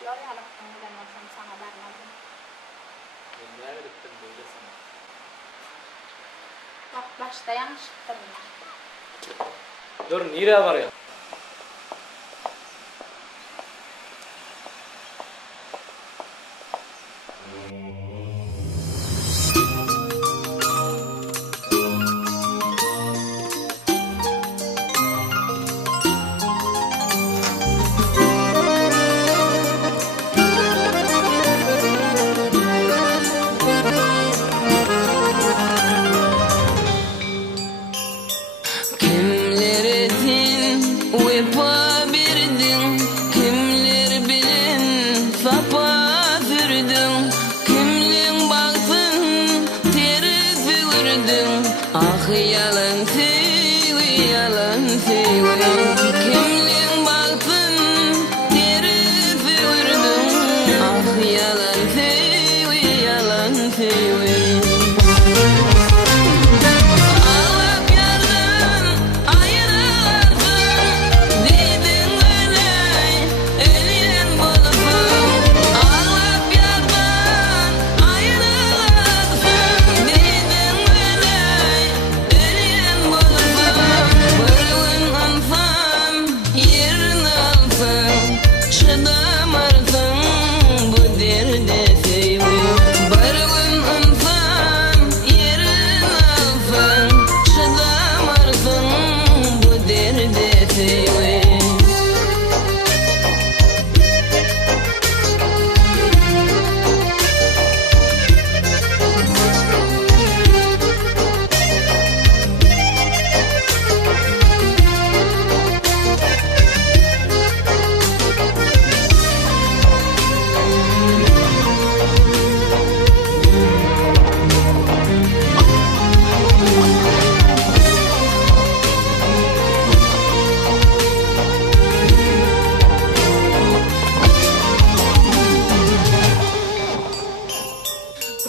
başlıyor yalıktın ben olsam sana vermedim. Ben nerede bittim böylesin? Bak başta yanlışlıktır ya. Dur nereye var ya? Yalan söyle, yalan söyle. Kimliğin baktın, terif vurdun. Ah yalan söyle, yalan söyle. Ağlap yardan ayırırsın. Dedin öley, ölen bulursun. Ağlap yardan ayırırsın. Dedin öley, ölen bulursun. Barın alsam, yerin alsam, çıdamarsın bu derde sevim. Barın alsam, yerin alsam, çıdamarsın bu derde sevim.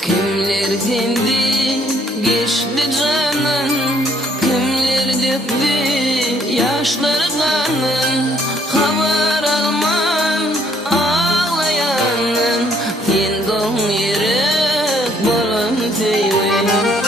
Kimler sindi geçti canın, kimler döktü yaşları kanın. Haber alman ağlayanın, sen doğum yeri bolan sevim.